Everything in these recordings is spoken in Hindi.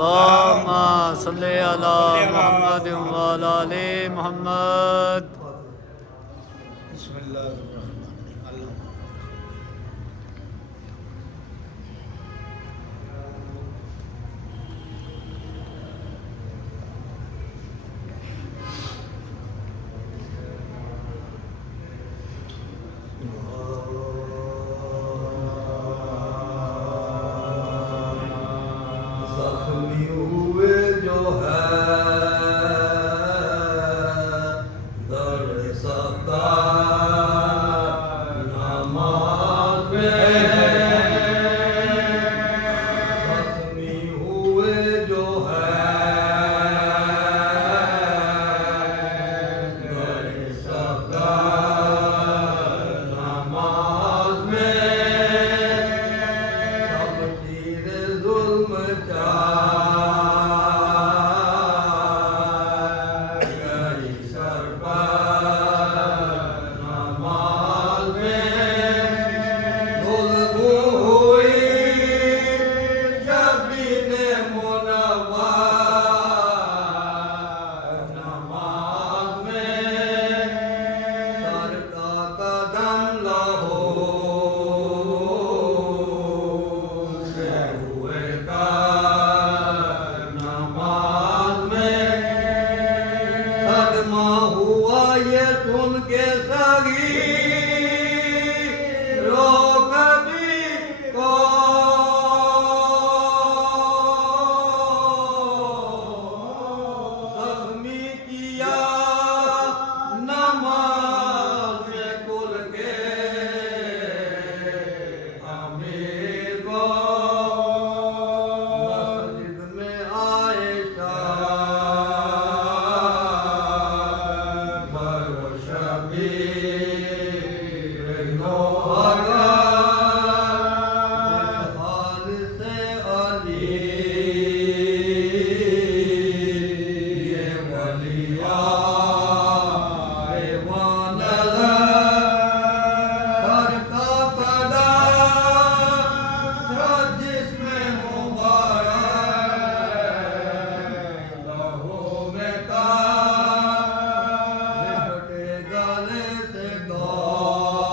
अल्लाहुम्मा सल्ली अला मुहम्मद व अला आलि मुहम्मद। जख्मी हुए जो है दर सदा नमाज में, जख्मी हुए जो है दर सदा नमाज में, सब तीर जुल्म गई सर पर नमाज में, गुलगू हुई जबीने मुनव्वर नमाज में, सर का कदम लहो से हुए का नमाज में, सदमा हुआ ये सुन के सगी रो कभी को, जख्मी किया नमाज में कुल के अमीर को, मस्जिद में आए बरो शबीर नौहगर, हाल से अली ये वलिया सर का कदा जिसमें मुबारक लहू में का लिपटे गले से दौड़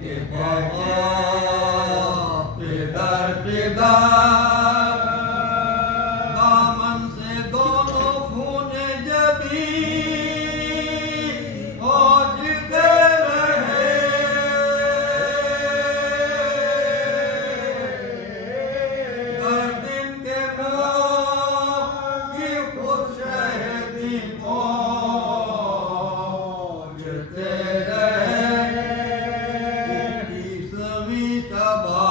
के बाबा पिदर दामन से दोनों खूने जबी ओझते रहे, गर्दन के मोह की खुद शहदी ओझते रहे, 21वीं सभा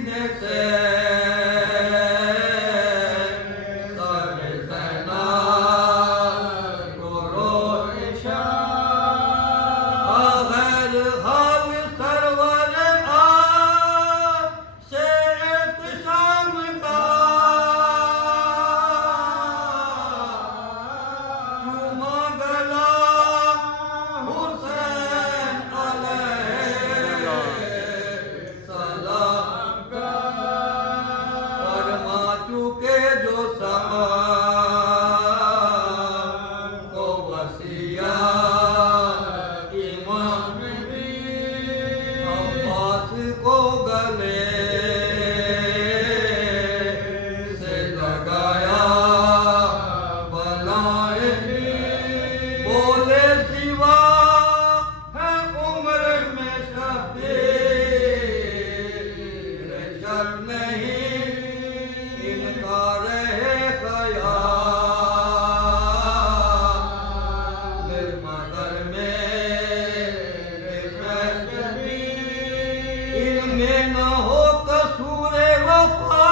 सीने से सारे सेना को रोशन गैर हाल सरवर से एक शाम का चुमा गला हुसैन अलैहिस्सलाम का फरमा चुके जो समा को वसिया इमाम अब्बास को गले से लगाया बनाए बोले सिवा है उम्र में शबीर शक नहीं इनका रहे ख्याल मगर में इनमें न हो कसूर वफा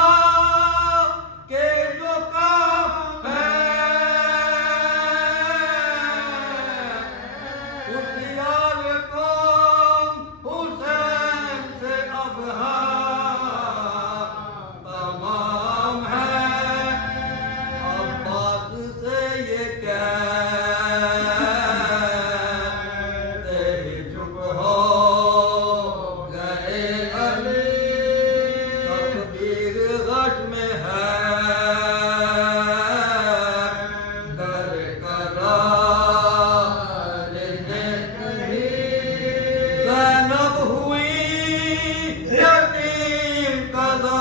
के जो काम है होशियार कौम हुसैन से अब तमाम है अब्बास से ये कहते ही चुप हो गए अली तकबीर गश में है कर करार ने कही ज़ैनब हुई यतीम कदा